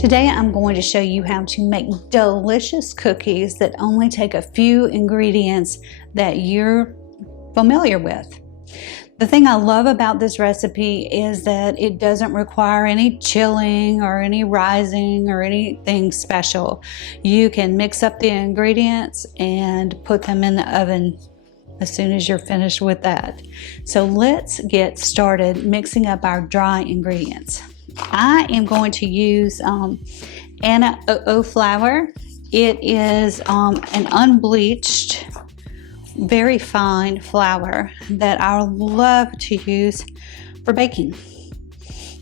Today I'm going to show you how to make delicious cookies that only take a few ingredients that you're familiar with. The thing I love about this recipe is that it doesn't require any chilling or any rising or anything special. You can mix up the ingredients and put them in the oven as soon as you're finished with that. So let's get started mixing up our dry ingredients. I am going to use Anna O flour. It is an unbleached, very fine flour that I love to use for baking.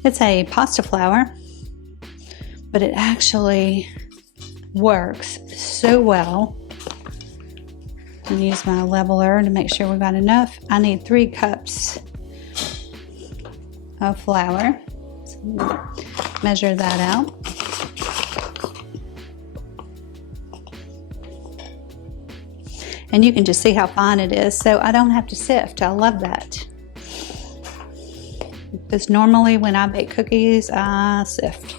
It's a pasta flour, but it actually works so well. I'm going to use my leveler to make sure we've got enough. I need 3 cups of flour. So measure that out. And you can just see how fine it is, so I don't have to sift. I love that. Because normally when I bake cookies, I sift.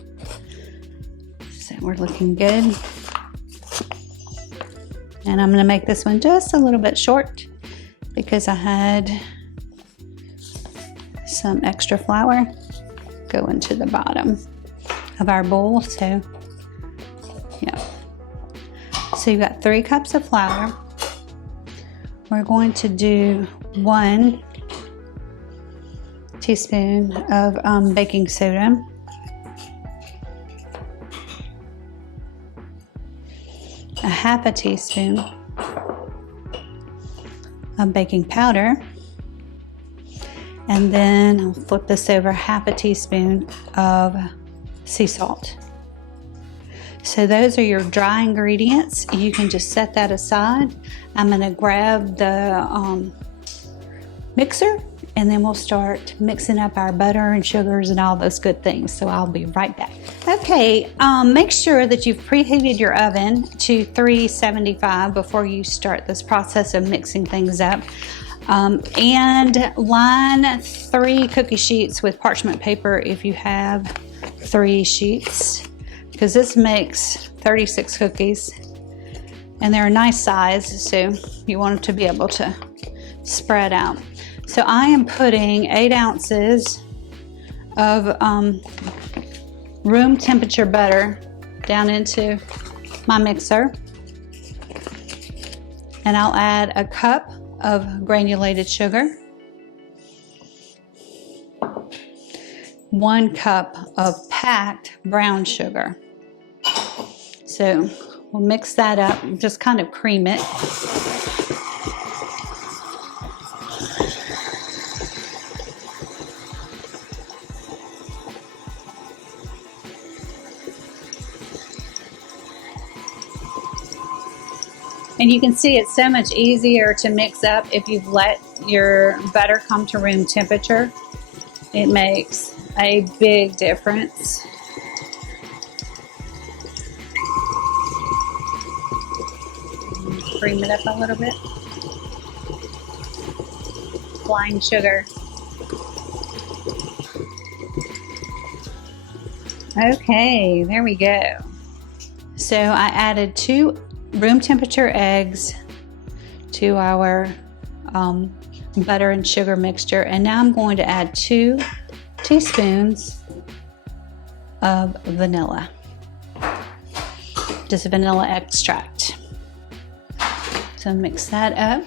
So we're looking good. And I'm going to make this one just a little bit short because I had some extra flour go into the bottom of our bowl. So, yeah. So you've got 3 cups of flour. We're going to do 1 teaspoon of baking soda. A half a teaspoon of baking powder. And then I'll flip this over, half a teaspoon of sea salt. So those are your dry ingredients. You can just set that aside. I'm going to grab the mixer and then we'll start mixing up our butter and sugars and all those good things. So I'll be right back. Okay, make sure that you've preheated your oven to 375 before you start this process of mixing things up. And line 3 cookie sheets with parchment paper if you have 3 sheets, because this makes 36 cookies and they're a nice size, so you want them to be able to spread out. So I am putting 8 ounces of room temperature butter down into my mixer, and I'll add a cup of granulated sugar, 1 cup of packed brown sugar. So we'll mix that up and just kind of cream it. And you can see it's so much easier to mix up if you've let your butter come to room temperature. It makes a big difference. Cream it up a little bit. Applying sugar. Okay, there we go. So I added 2 room temperature eggs to our butter and sugar mixture, and now I'm going to add 2 teaspoons of vanilla, just vanilla extract. So mix that up.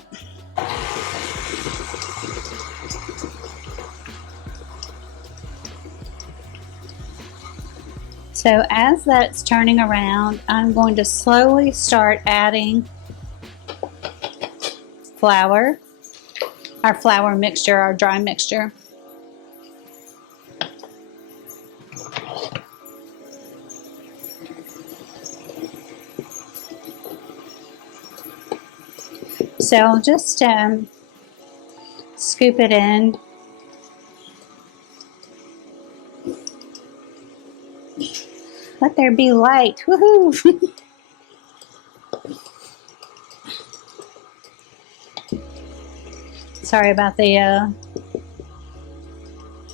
So as that's turning around, I'm going to slowly start adding flour, our flour mixture, our dry mixture. So I'll just scoop it in. Let there be light. Woohoo! Sorry about the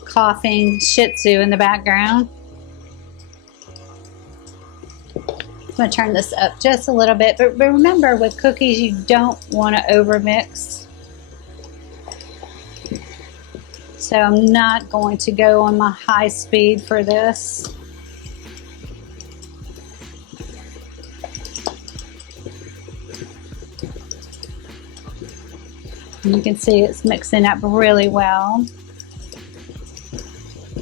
coughing Shih Tzu in the background. going to turn this up just a little bit, but remember with cookies you don't want to overmix. So I'm not going to go on my high speed for this. And you can see it's mixing up really well.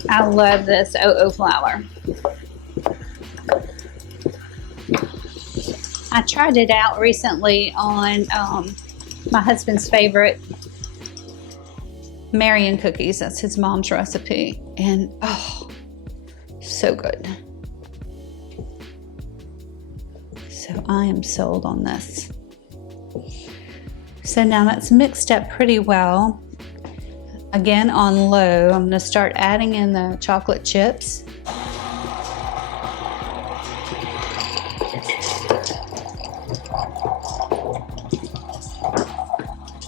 I love this OO flour. I tried it out recently on my husband's favorite Marion cookies. That's his mom's recipe, and oh, so good. So I am sold on this. So now that's mixed up pretty well. Again, on low, I'm going to start adding in the chocolate chips.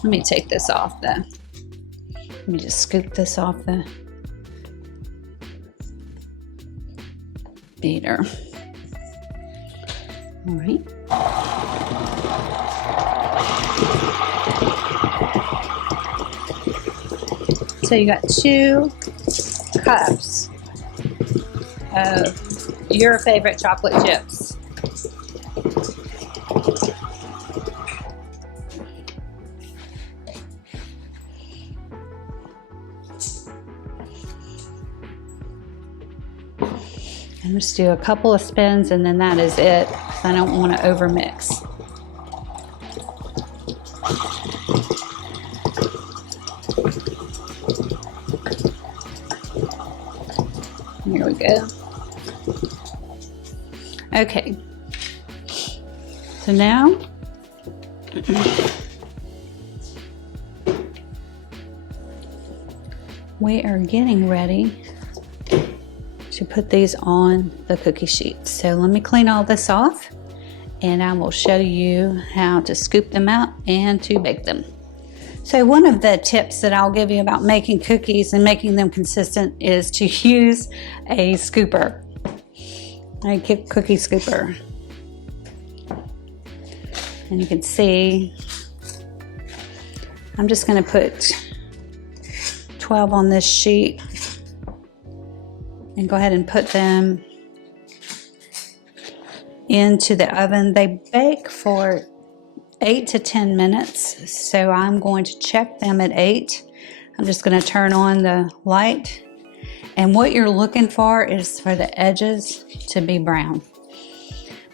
Let me take this off the, let me just scoop this off the beater. All right. So you got 2 cups of your favorite chocolate chips. And just do a couple of spins and then that is it, because I don't want to overmix. Here we go. Okay. So now we are getting ready to put these on the cookie sheets. So let me clean all this off and I will show you how to scoop them out and to bake them. So one of the tips that I'll give you about making cookies and making them consistent is to use a scooper, a cookie scooper. And you can see, I'm just going to put 12 on this sheet and go ahead and put them into the oven. They bake for 8 to 10 minutes, so I'm going to check them at 8. I'm just going to turn on the light, and what you're looking for is for the edges to be brown.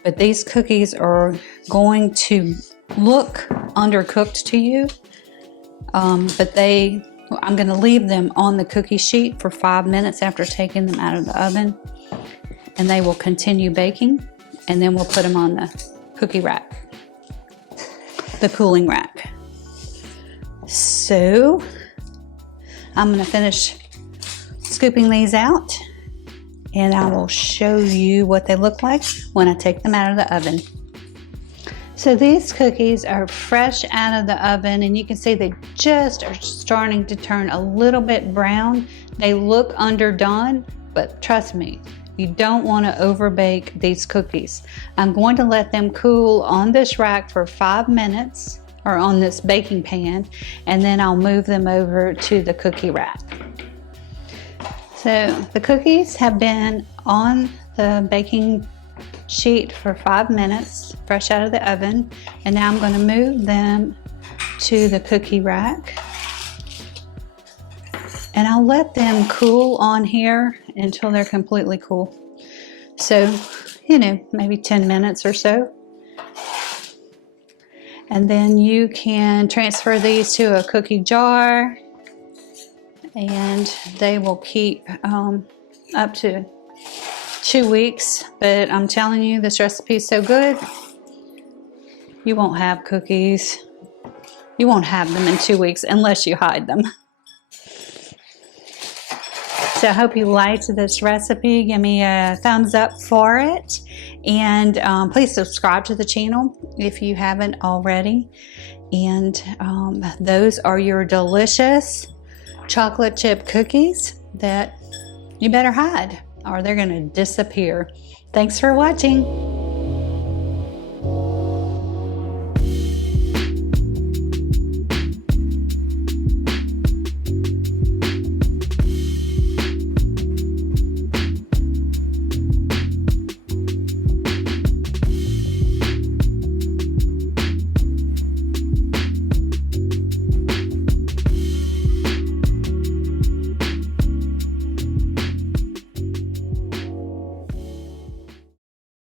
But these cookies are going to look undercooked to you, but I'm going to leave them on the cookie sheet for 5 minutes after taking them out of the oven, and they will continue baking, and then we'll put them on the cookie rack. The cooling rack. So I'm going to finish scooping these out and I will show you what they look like when I take them out of the oven. So these cookies are fresh out of the oven and you can see they just are starting to turn a little bit brown. They look underdone, but trust me, you don't want to overbake these cookies. I'm going to let them cool on this rack for 5 minutes, or on this baking pan, and then I'll move them over to the cookie rack. So the cookies have been on the baking sheet for 5 minutes, fresh out of the oven, and now I'm going to move them to the cookie rack. And I'll let them cool on here until they're completely cool. So, maybe 10 minutes or so. And then you can transfer these to a cookie jar and they will keep up to 2 weeks. But I'm telling you, this recipe is so good, you won't have cookies. You won't have them in 2 weeks unless you hide them. So I hope you liked this recipe. Give me a thumbs up for it. And please subscribe to the channel if you haven't already. And those are your delicious chocolate chip cookies that you better hide or they're going to disappear. Thanks for watching.